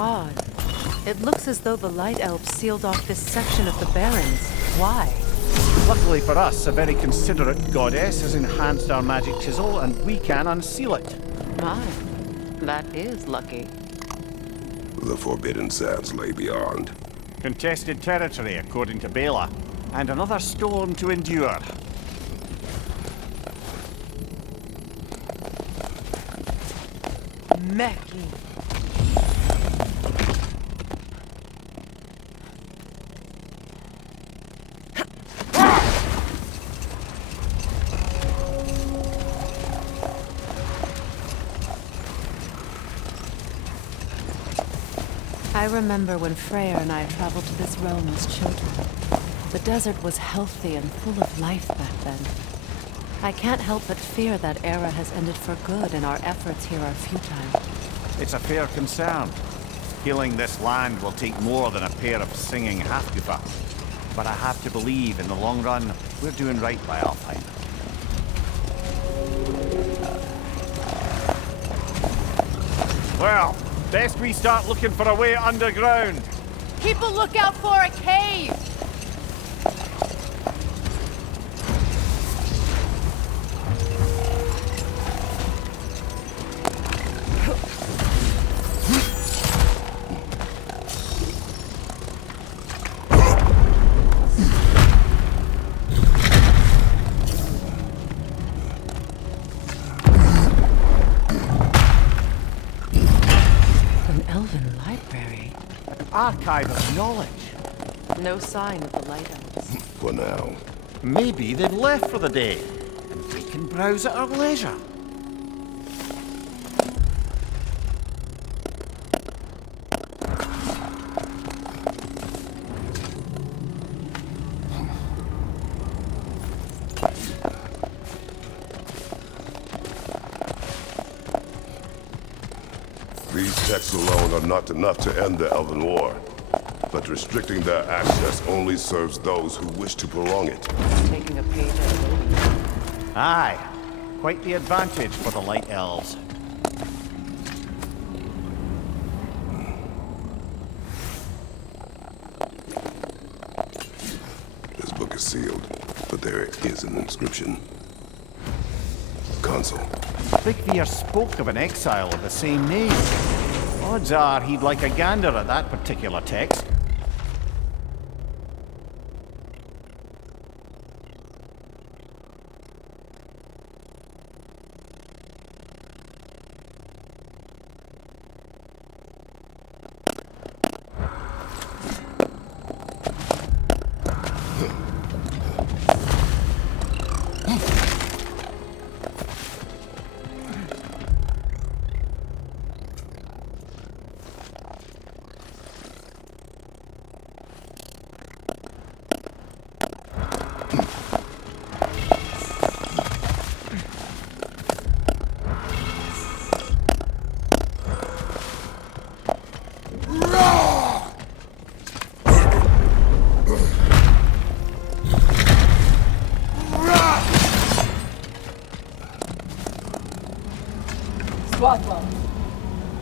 odd. It looks as though the Light Elves sealed off this section of the Barrens. Why? Luckily for us, a very considerate goddess has enhanced our magic chisel, and we can unseal it. My, that is lucky. The Forbidden Sands lay beyond. Contested territory, according to Bela, and another storm to endure. Mackie. I remember when Freyr and I traveled to this realm as children. The desert was healthy and full of life back then. I can't help but fear that era has ended for good and our efforts here are futile. It's a fair concern. Healing this land will take more than a pair of singing Hafgufa. But I have to believe in the long run, we're doing right by Alfheim. Well, best we start looking for a way underground. Keep a lookout for a cave! Elven library. An archive of knowledge. No sign of the Light Elves. For now. Maybe they've left for the day, and we can browse at our leisure. These texts alone are not enough to end the Elven War. But restricting their access only serves those who wish to prolong it. Taking a page out of Odin. Aye, quite the advantage for the Light Elves. This book is sealed, but there is an inscription. Consul. Big Veer spoke of an exile of the same name. Odds are he'd like a gander at that particular text.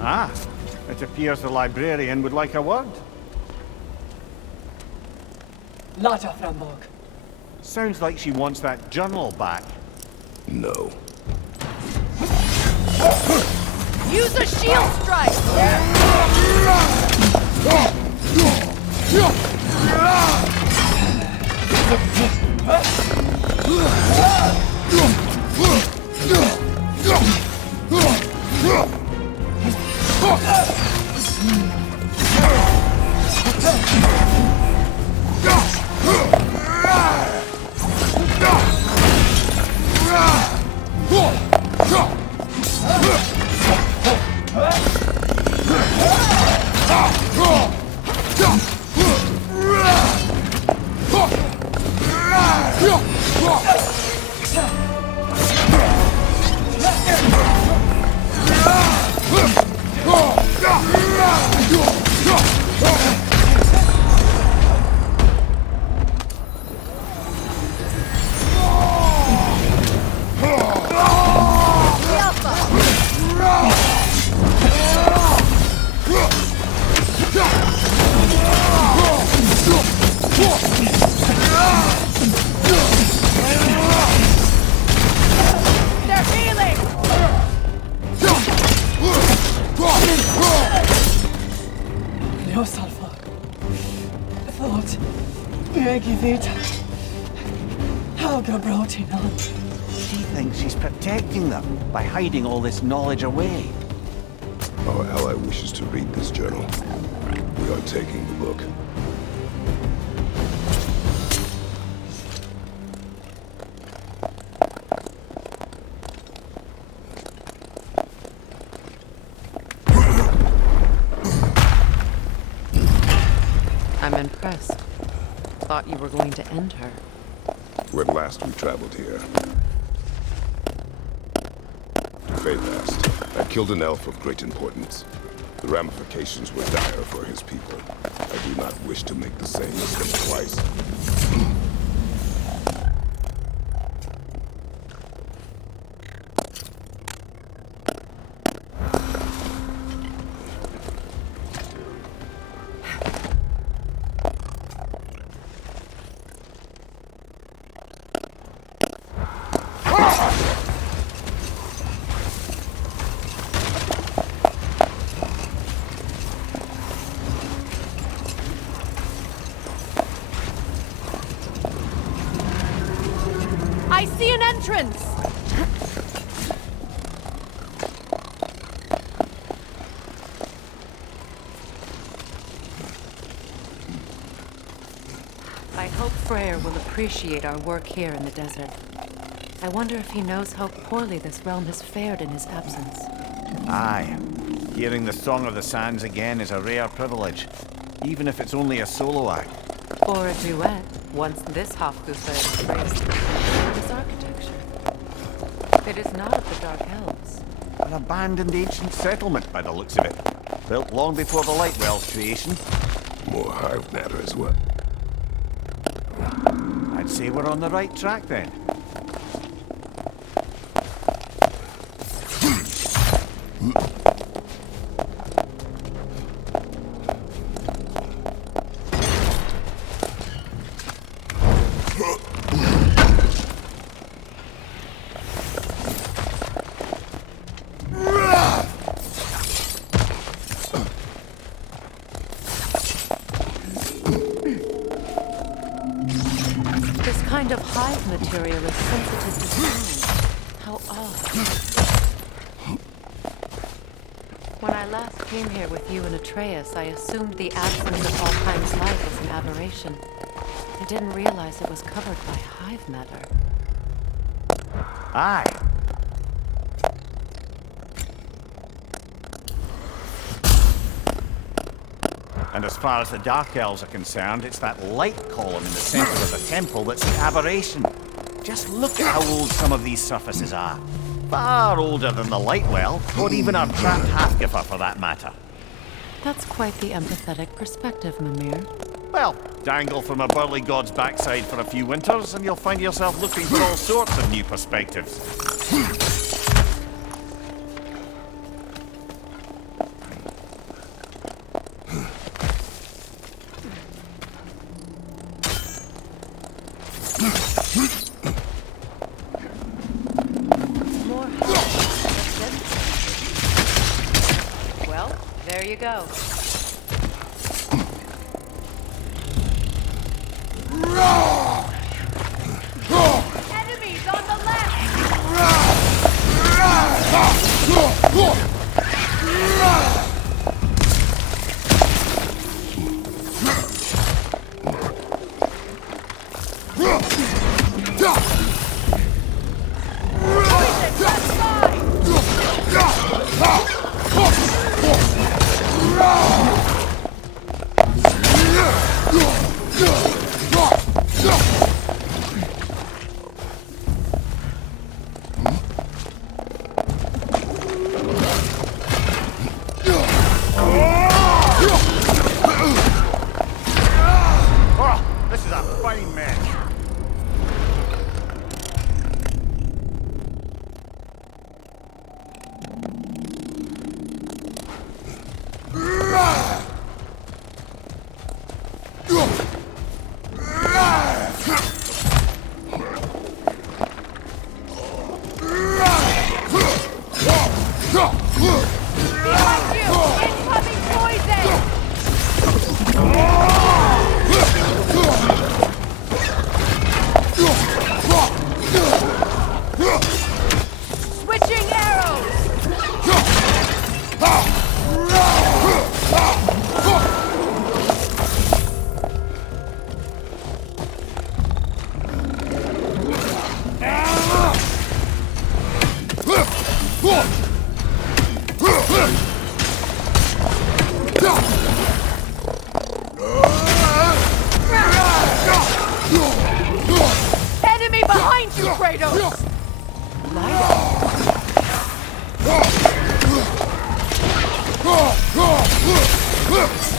Ah, it appears the librarian would like a word. Lata Framborg. Sounds like she wants that journal back. No. Use a shield strike! Yeah! vet Helga brought in on. She thinks she's protecting them by hiding all this knowledge away. Our ally wishes to read this journal. We are taking the book. I'm impressed. Thought you were going to end her. When last we traveled here, Faye passed. I killed an elf of great importance. The ramifications were dire for his people. I do not wish to make the same mistake twice. I see an entrance! I hope Freyr will appreciate our work here in the desert. I wonder if he knows how poorly this realm has fared in his absence. Aye. Hearing the Song of the Sands again is a rare privilege, even if it's only a solo act. Or a duet, once this Hafgufa is praised. This architecture. It is not of the Dark Elves. An abandoned ancient settlement by the looks of it. Built long before the Lightwell's creation. More hive matter as well. I'd say we're on the right track then. This kind of hive material is sensitive to sound. How odd. When I last came here with you and Atreus, I assumed the absence of Alfheim's life was an aberration. I didn't realize it was covered by hive matter. Aye. And as far as the Dark Elves are concerned, it's that light column in the center of the temple that's the aberration. Just look at how old some of these surfaces are. Far older than the Lightwell, or even our trapped Hafgufa for that matter. That's quite the empathetic perspective, Mimir. Well, dangle from a burly god's backside for a few winters, and you'll find yourself looking for all sorts of new perspectives. More well, there you go. Enemies on the left! Poison, left side!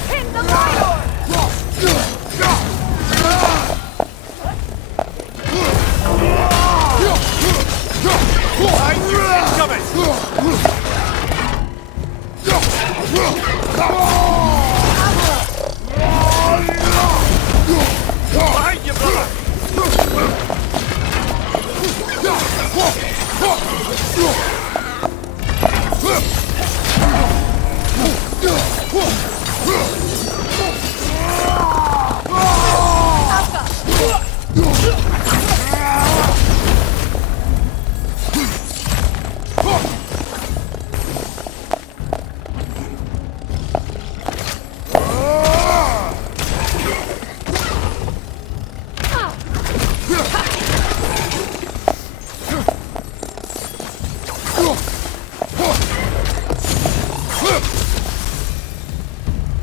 Hit the light! Behind you, brother!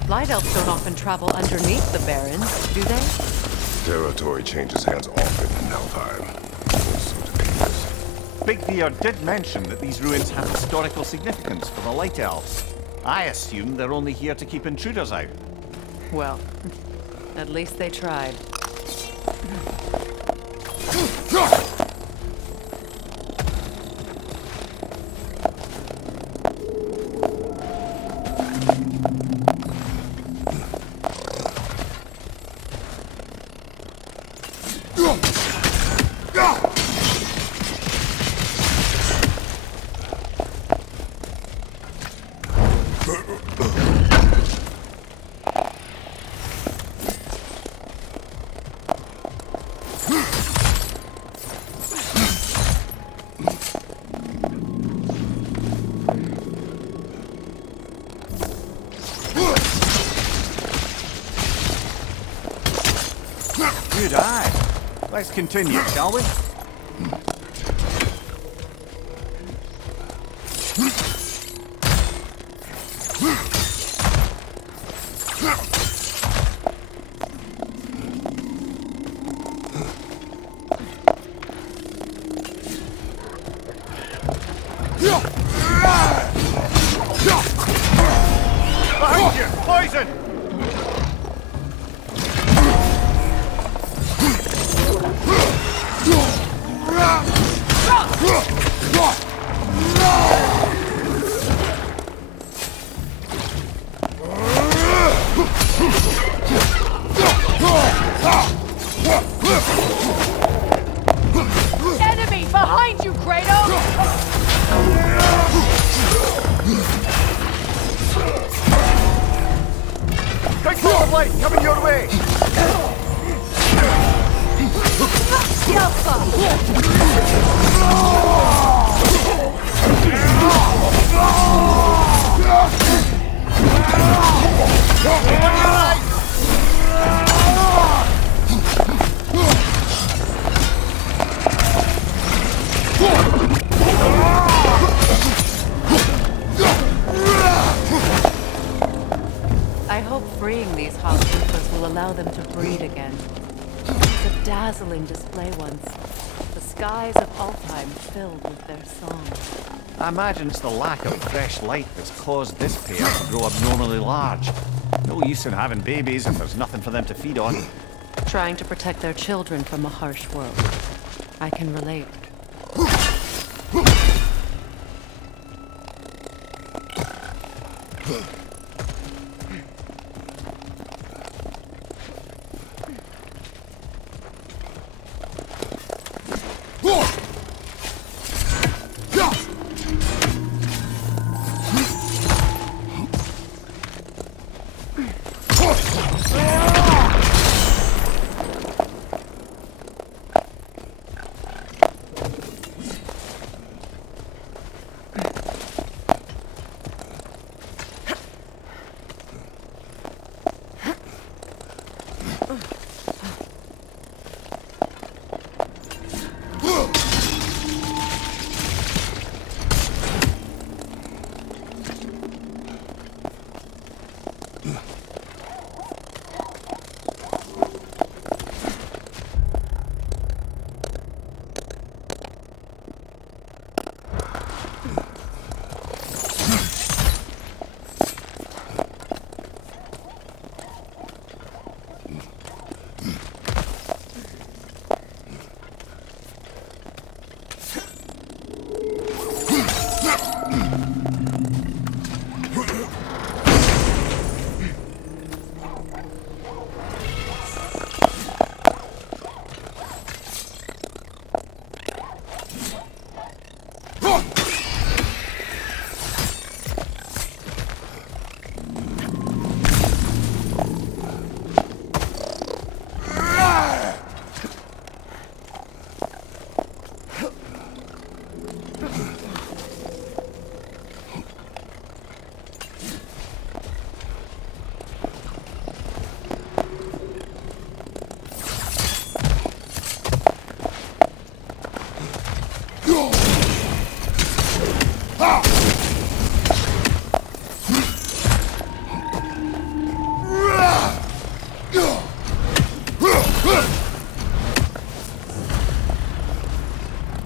Light elves don't often travel underneath the barrens, do they? Territory changes hands often in Alfheim. So do peoples. Big Beard did mention that these ruins have historical significance for the Light Elves. I assume they're only here to keep intruders out. Well, at least they tried. Good eye. Let's continue, shall we? Behind you! Poison! Enemy behind you, Kratos! Big ball of light coming your way! I hope freeing these Hafgufas will allow them to breed again. It's a dazzling display once. The skies of Alfheim filled with their song. I imagine it's the lack of fresh light that's caused this pair to grow abnormally large. No use in having babies if there's nothing for them to feed on. Trying to protect their children from a harsh world. I can relate.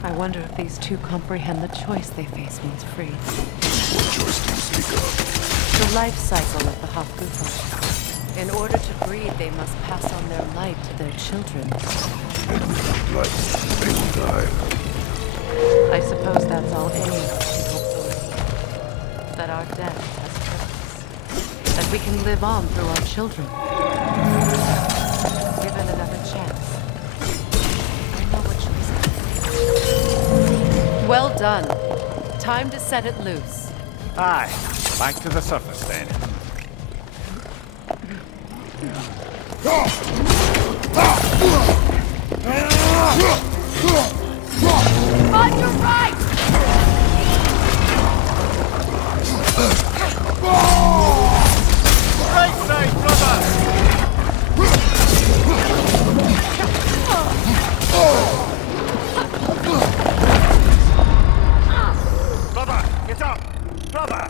I wonder if these two comprehend the choice they face means freeze. What choice do you speak of? The life cycle of the Hafgufa. In order to breed, they must pass on their light to their children. And without life, they will die. I suppose that's all any of us can hope for. That our death has purpose. That we can live on through our children. Given another chance. I know what you'll say. Well done. Time to set it loose. Aye, back to the surface then. On your right! Right side, brother! Brother, get up! Brother!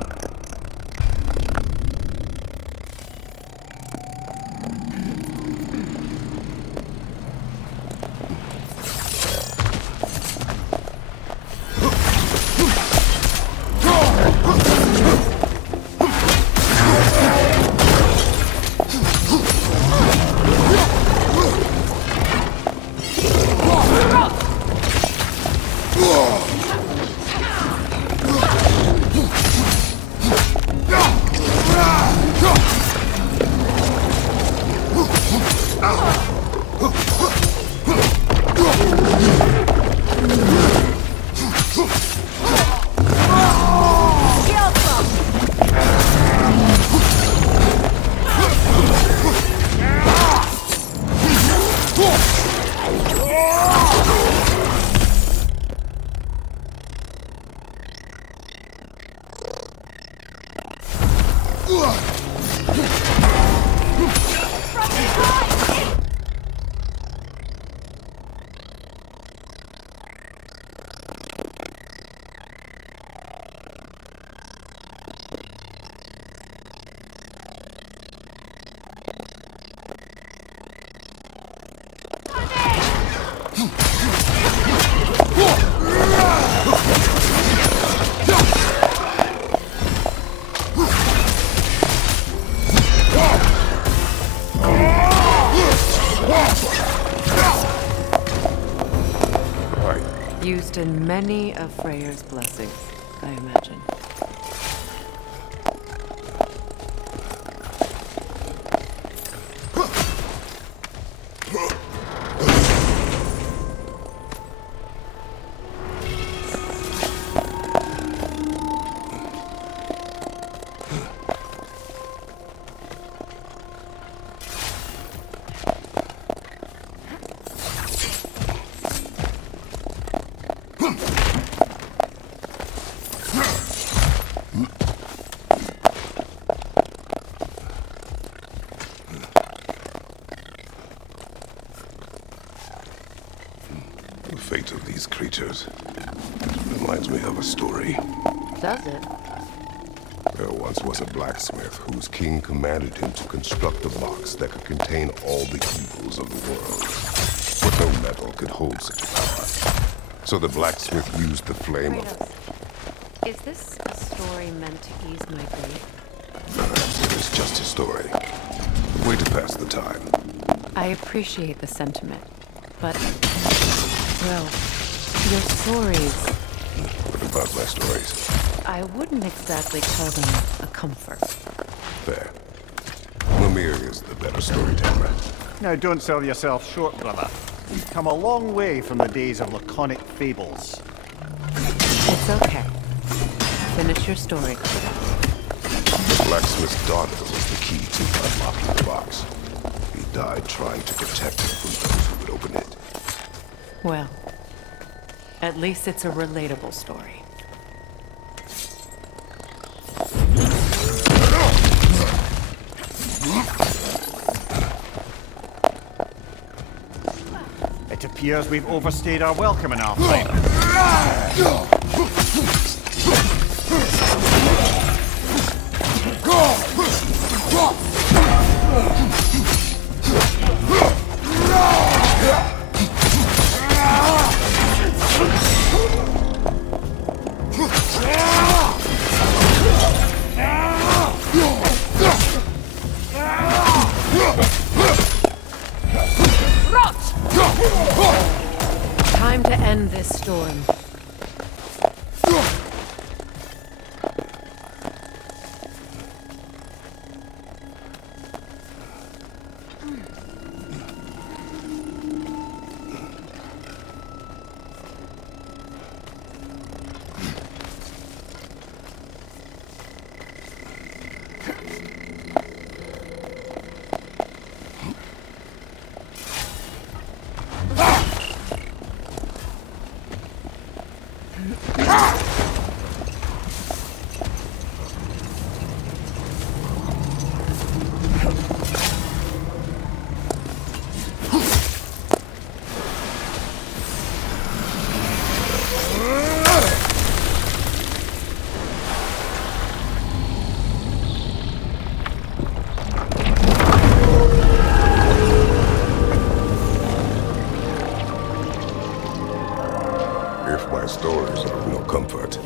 Used in many of Freyr's blessings, I imagine. The fate of these creatures reminds me of a story. Does it? There once was a blacksmith whose king commanded him to construct a box that could contain all the evils of the world. But no metal could hold such power. So the blacksmith used the flame of... Kratos, is this a story meant to ease my grief? Perhaps it is just a story. A way to pass the time. I appreciate the sentiment, but... well, your stories... What about my stories? I wouldn't exactly call them a comfort. Fair. Mimir is the better storyteller. Now, don't sell yourself short, brother. You've come a long way from the days of laconic fables. It's okay. Finish your story. The blacksmith's daughter was the key to unlocking the box. He died trying to protect her from those who would open it. Well, at least it's a relatable story. It appears we've overstayed our welcome in alfheim. Time to end this storm. If my stories are of no comfort,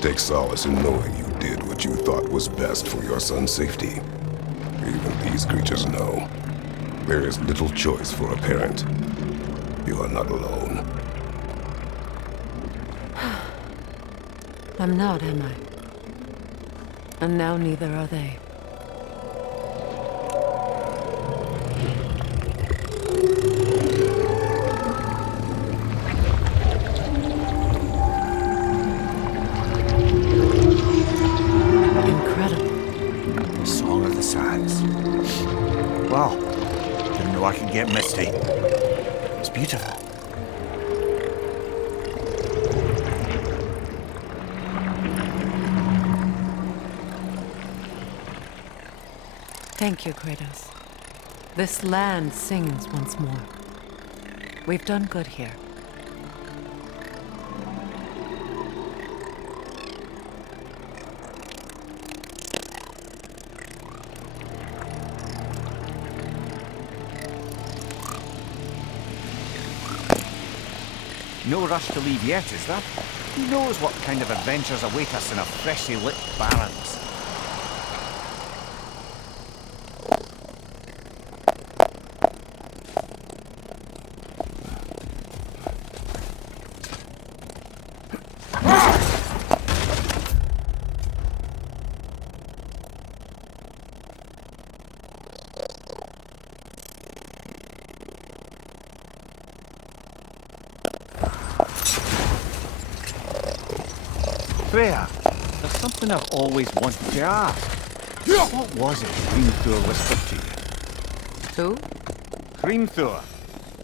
take solace in knowing you did what you thought was best for your son's safety. Even these creatures know. There is little choice for a parent. You are not alone. I'm not, am I? And now neither are they. Incredible. Song of the Sands. Wow. Didn't know I could get misty. It's beautiful. Thank you, Kratos. This land sings once more. We've done good here. No rush to leave yet, is there? Who knows what kind of adventures await us in our freshly lit barrens? Freya, there's something I've always wanted to ask. What was it Hrimthur whispered to you? Who? Hrimthur,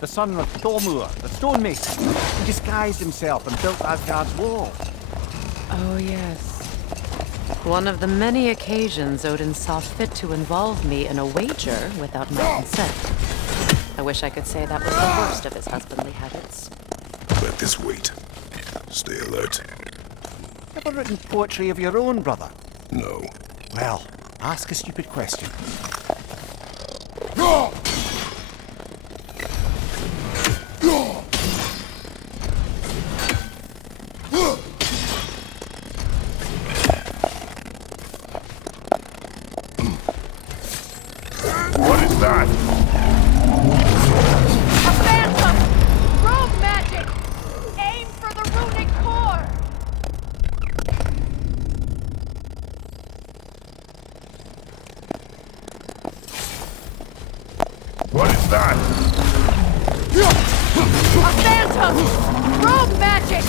the son of Thormur, the stonemason. He disguised himself and built Asgard's wall. Oh, yes. One of the many occasions Odin saw fit to involve me in a wager without my consent. I wish I could say that was the worst of his husbandly habits. Let this wait. Stay alert. Ever written poetry of your own, brother? No. Well, ask a stupid question. What is that? A phantom! Rogue magic! Aim for the runic core! that? A phantom! Rogue magic!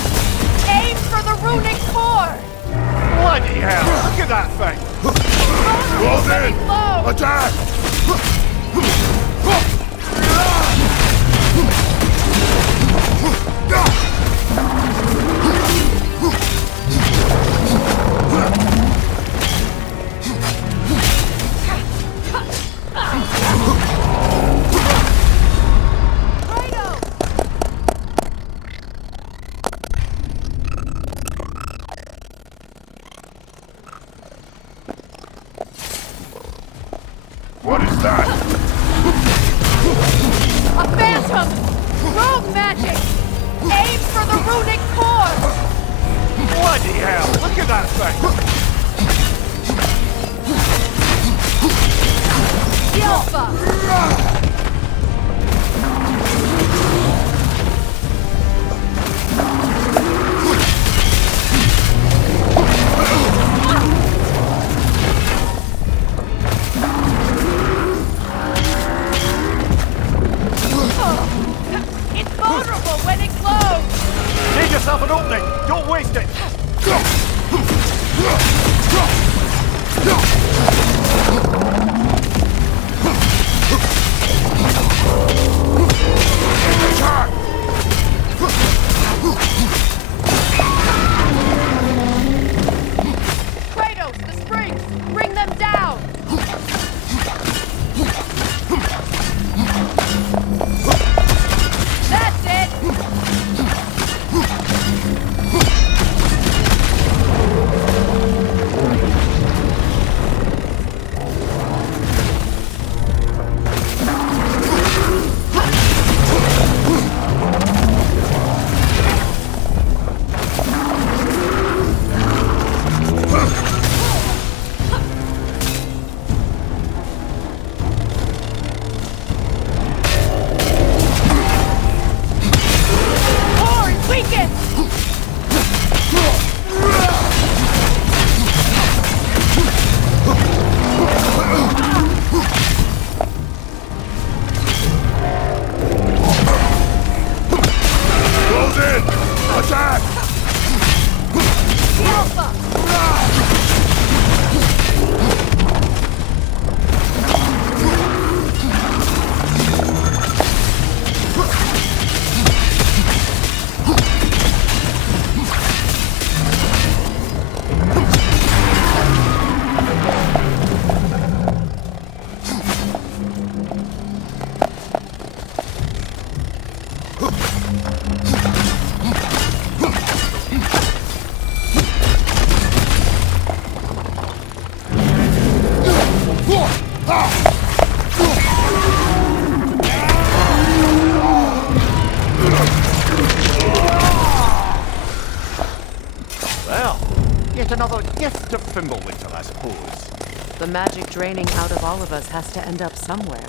Aim for the runic core! Bloody hell! Look at that thing! Close in! Low! Attack! What is that? A phantom! Rogue magic! Aim for the runic core! Bloody hell! Look at that thing! The alpha! It's vulnerable when it glows! Give yourself an opening! Don't waste it! Kratos, the springs! Bring them down! That's it! Horn, weaken! Close in! Attack! The alpha! Well, yet another gift of Fimbulwinter, I suppose. The magic draining out of all of us has to end up somewhere.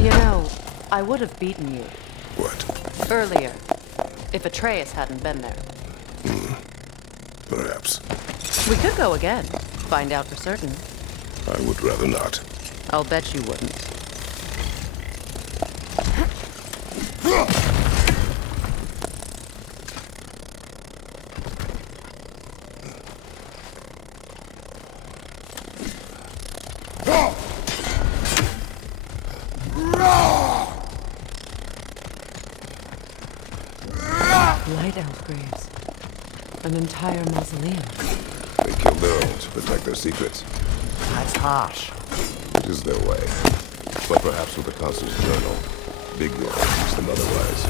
You know, I would have beaten you What? earlier if Atreus hadn't been there. Perhaps. We could go again, find out for certain. I would rather not. I'll bet you wouldn't. Light elf graves. An entire mausoleum. They killed their own to protect their secrets. That's harsh. It is their way. But perhaps with the Consul's journal, Big Girl teach them otherwise.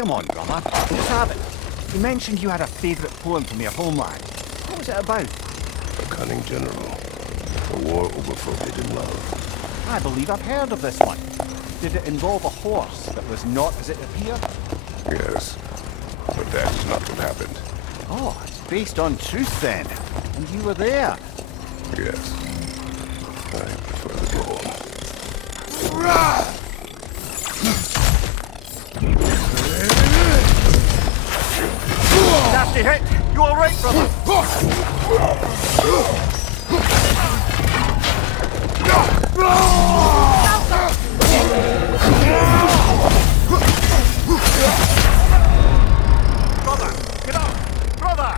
Come on, brother. Just have it. You mentioned you had a favourite poem from your homeland. What was it about? A cunning general. A war over forbidden love. I believe I've heard of this one. Did it involve a horse that was not as it appeared? Yes, but that is not what happened. Oh, it's based on truth then. And you were there. Yes. I prefer the poem. Nasty hit! You alright, brother? Brother, get up! Brother!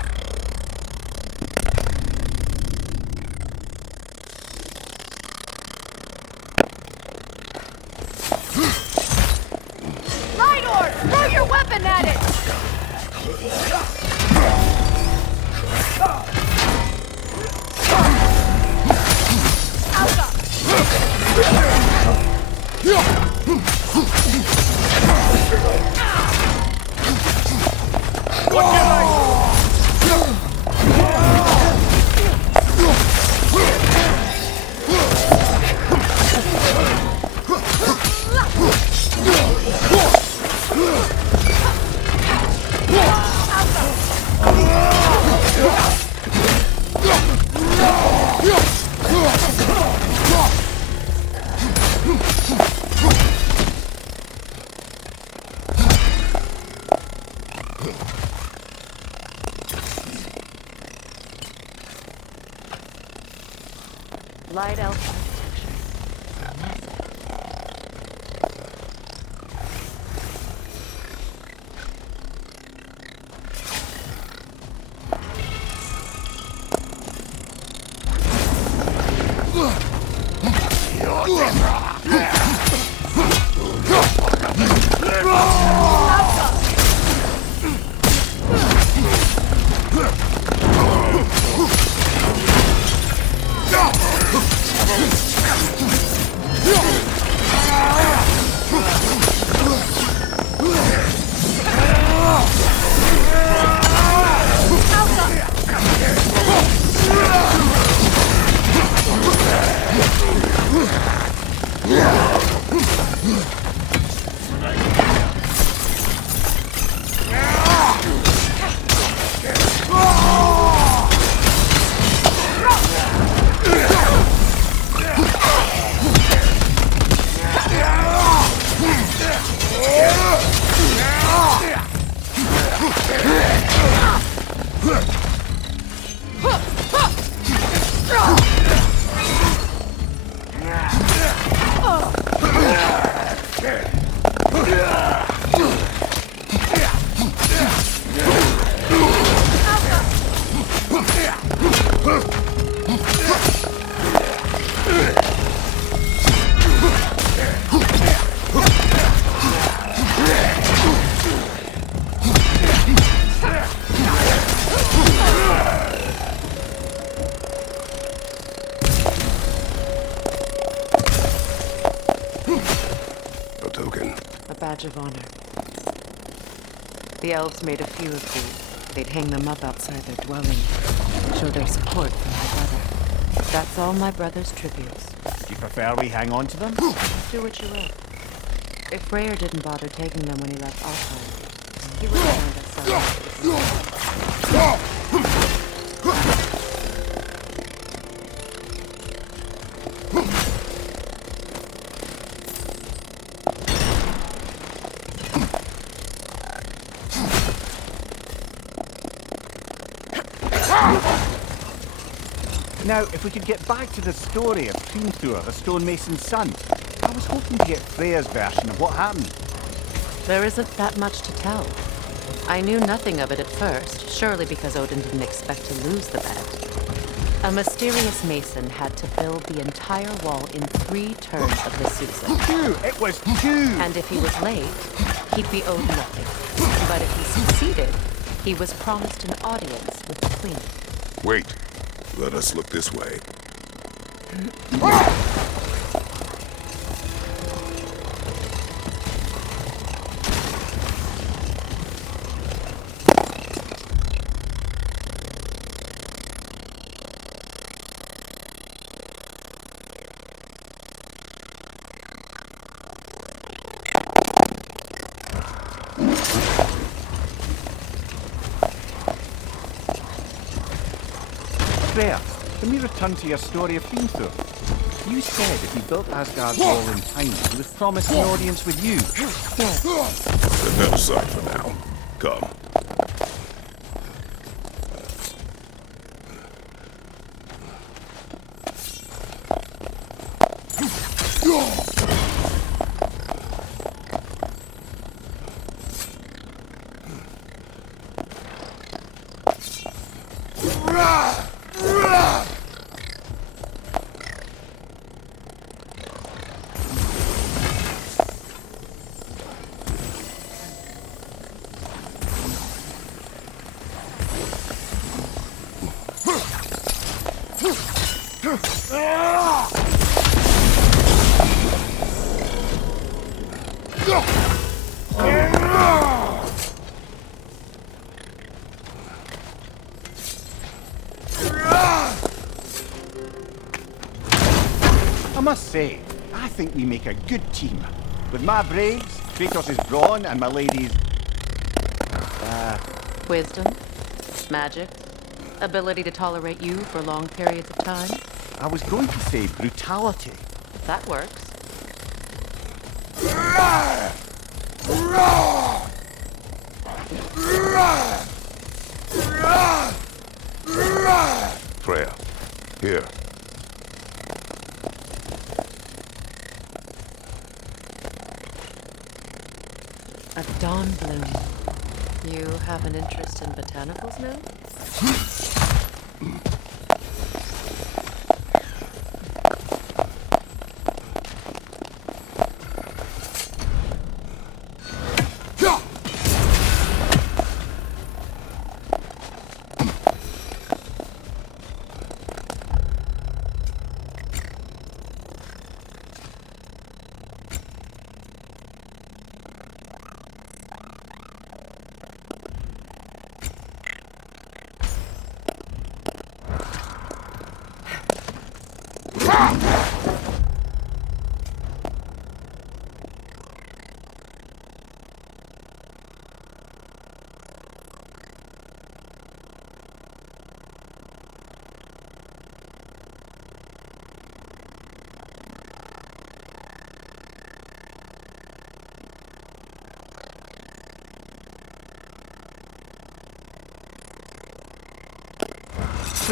Lidor! Throw your weapon at it! Light elf architecture. Badge of honor. The elves made a few of these. They'd hang them up outside their dwelling, show their support for my brother. That's all my brother's tributes. Do you prefer we hang on to them? Do what you will. If Freyr didn't bother taking them when he left Alfheim, he would have found us somewhere. Now, if we could get back to the story of Hafgufa, the stonemason's son, I was hoping to get Freya's version of what happened. There isn't that much to tell. I knew nothing of it at first, surely because Odin didn't expect to lose the bet. A mysterious mason had to build the entire wall in 3 turns of the season. 2! It was 2! And if he was late, he'd be owed nothing. But if he succeeded, he was promised an audience with the queen. Wait. Let us look this way. Freya, can we return to your story of Hafgufa? You said if he built Asgard's wall in time, he was promised an audience with you. Yes. Set that aside for now. Come. I must say, I think we make a good team. With my brains, Kratos' brawn, and my lady's... Wisdom, magic, ability to tolerate you for long periods of time. I was going to say brutality. That works. Freya, here. A dawn bloom. You have an interest in botanicals now?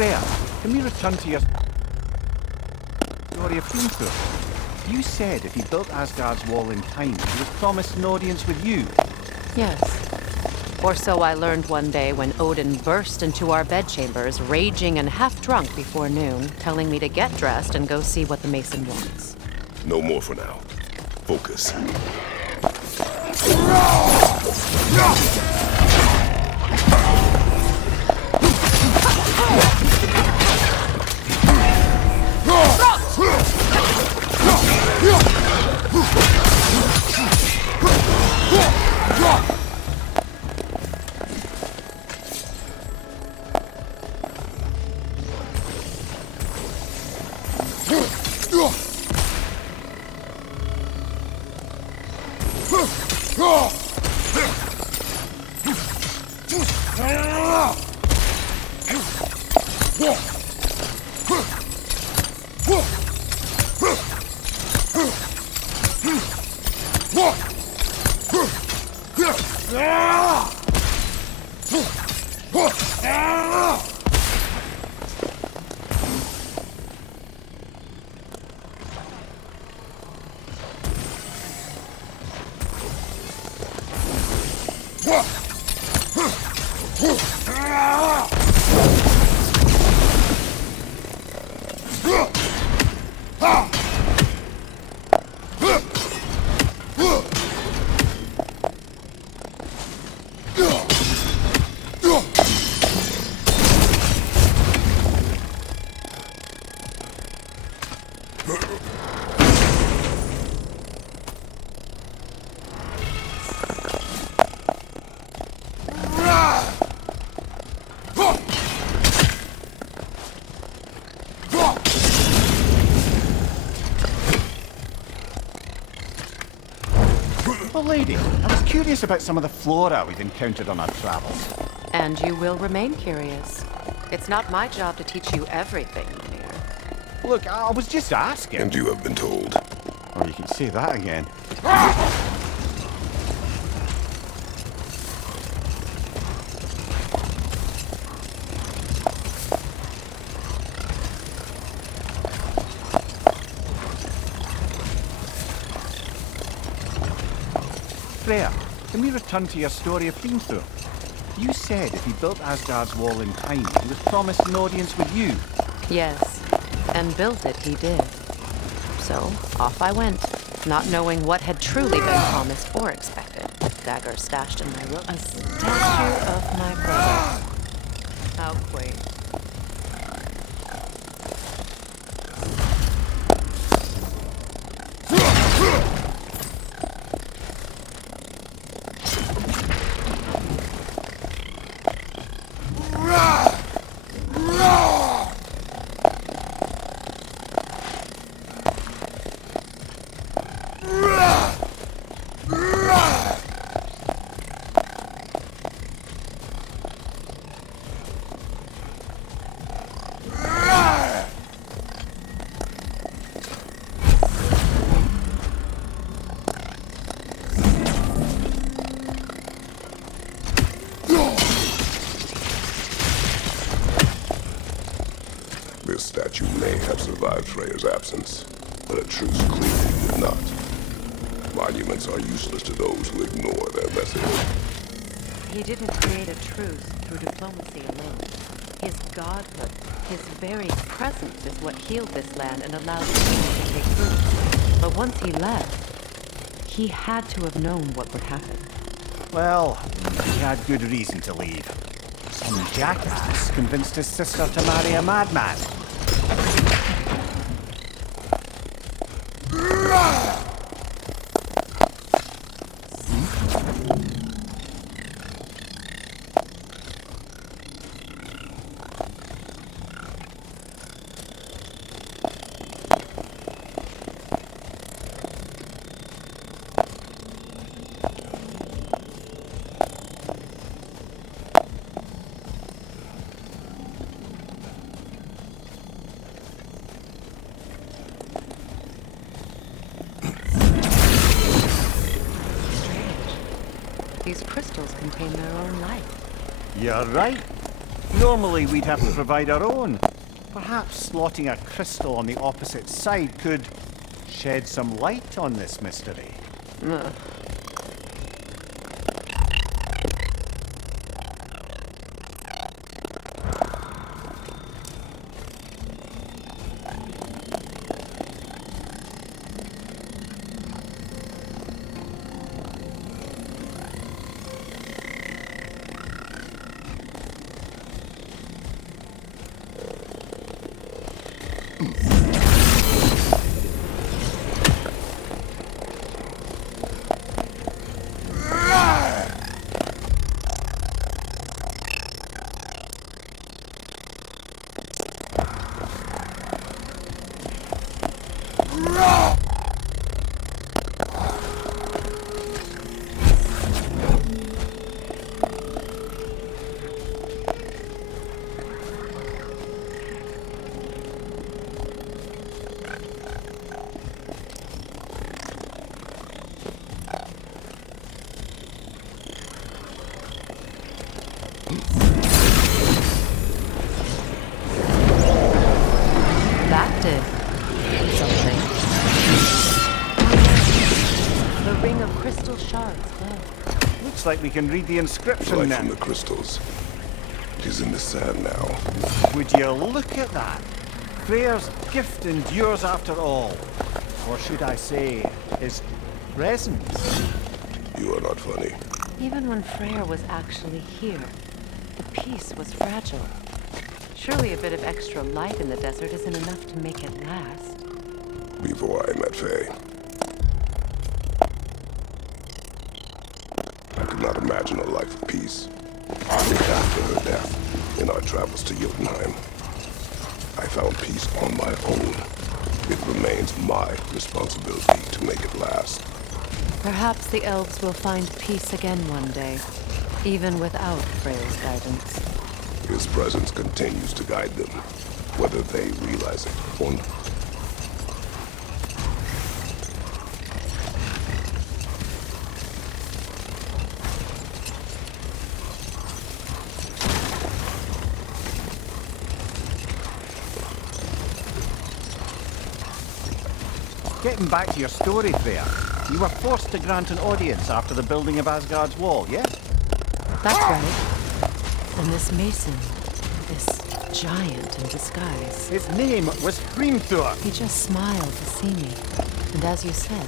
Freya, can we return to your story of Hafgufa? You said if he built Asgard's wall in time, he was promised an audience with you. Yes. Or so I learned one day when Odin burst into our bedchambers, raging and half-drunk before noon, telling me to get dressed and go see what the Mason wants. No more for now. Focus. Well, lady, I was curious about some of the flora we've encountered on our travels. And you will remain curious. It's not my job to teach you everything, Mimir. Look, I was just asking. And you have been told. Oh, you can say that again. Freya, can we return to your story of Hafgufa? You said if he built Asgard's wall in time, he was promised an audience with you. Yes, and built it he did. So, off I went, not knowing what had truly been promised or expected. Dagger stashed in my room. A statue of my brother. How quaint. This statue may have survived Freya's absence, but a truce clearly did not. Monuments are useless to those who ignore their message. He didn't create a truce through diplomacy alone. His godhood, his very presence is what healed this land and allowed the people to take root. But once he left, he had to have known what would happen. Well, he had good reason to leave. Some jackass convinced his sister to marry a madman. These crystals contain their own life. You're right. Normally we'd have to provide our own. Perhaps slotting a crystal on the opposite side could shed some light on this mystery. That did something. The ring of crystal shards glow. Looks like we can read the inscription Light now. from the crystals. It is in the sand now. Would you look at that? Freyr's gift endures after all. Or should I say, his presence. You are not funny. Even when Freyr was actually here, the peace was fragile. Surely a bit of extra light in the desert isn't enough to make it last. Before I met Faye, I could not imagine a life of peace. After her death, in our travels to Jotunheim, I found peace on my own. It remains my responsibility to make it last. Perhaps the elves will find peace again one day, even without Freyr's guidance. His presence continues to guide them, whether they realize it or not. Getting back to your story, Freyr, you were forced to grant an audience after the building of Asgard's wall, yeah? That's right. And this mason, this giant in disguise, His name was Hrimthur. he just smiled to see me. And as you said,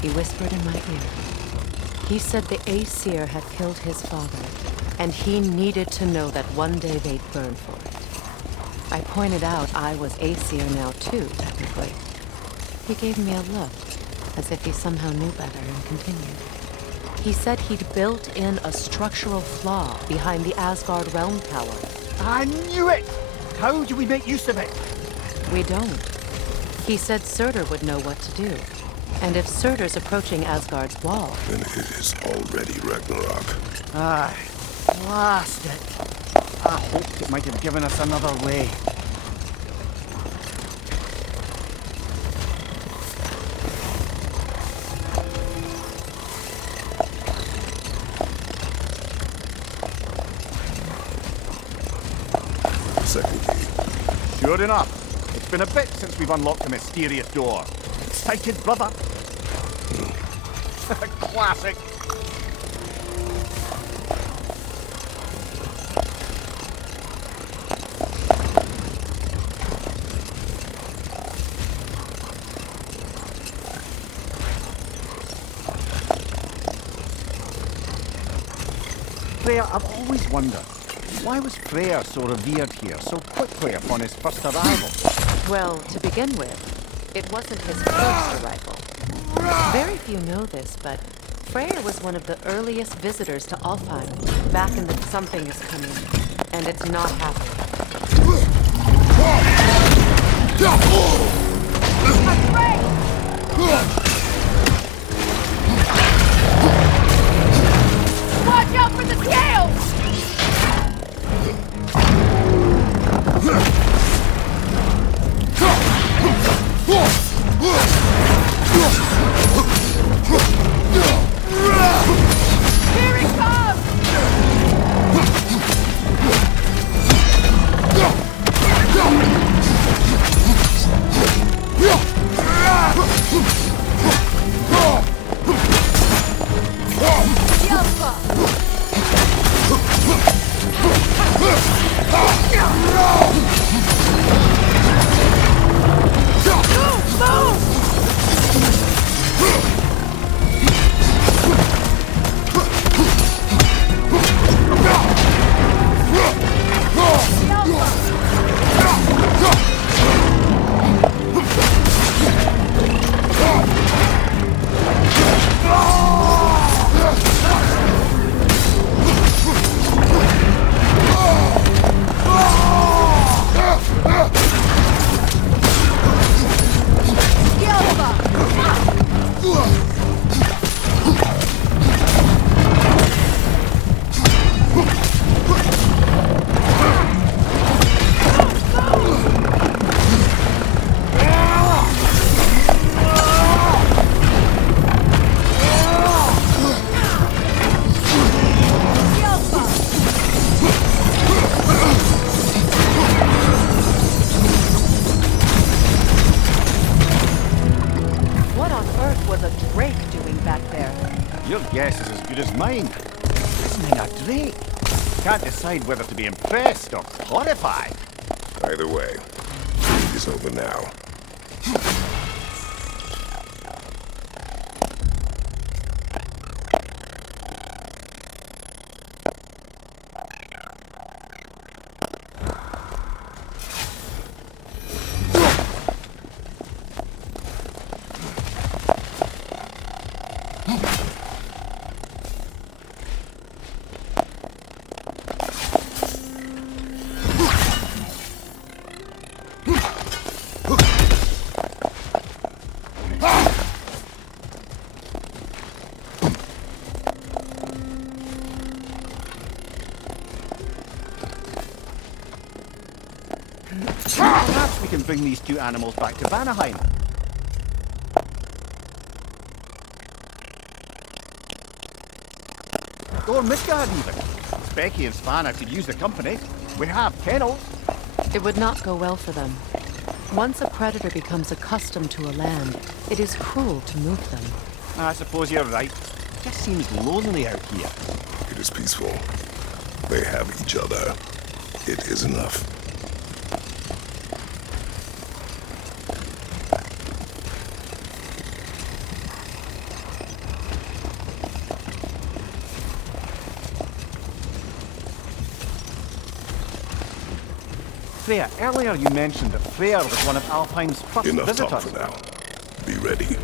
he whispered in my ear. He said the Aesir had killed his father, and he needed to know that one day they'd burn for it. I pointed out I was Aesir now too, technically. He gave me a look, as if he somehow knew better, and continued. He said he'd built in a structural flaw behind the Asgard realm tower. I knew it! How do we make use of it? We don't. He said Surtur would know what to do. And if Surtur's approaching Asgard's wall, Then it is already Ragnarok. Aye, blast it. I hoped it might have given us another way. Second key. Sure enough. It's been a bit since we've unlocked the mysterious door. Excited, brother? Classic. Freyr, I've always wondered, why was Freyr so revered here so quickly upon his first arrival? well, to begin with, it wasn't his first arrival. Very few know this, but Freyr was one of the earliest visitors to Alfheim, back in the Something is Coming, and it's not happening. Watch out for the scales! Here he comes! Your guess is as good as mine. Isn't it a drake? Can't decide whether to be impressed or horrified. Either way, it is over now. Perhaps we can bring these two animals back to Vanaheim. Or Midgard even. Specky and Svanna could use the company. We have kennels. It would not go well for them. Once a predator becomes accustomed to a land, it is cruel to move them. I suppose you're right. It just seems lonely out here. It is peaceful. They have each other. It is enough. Freya, earlier you mentioned that Freya was one of Alfheim's first Enough visitors. talk for now. Be ready.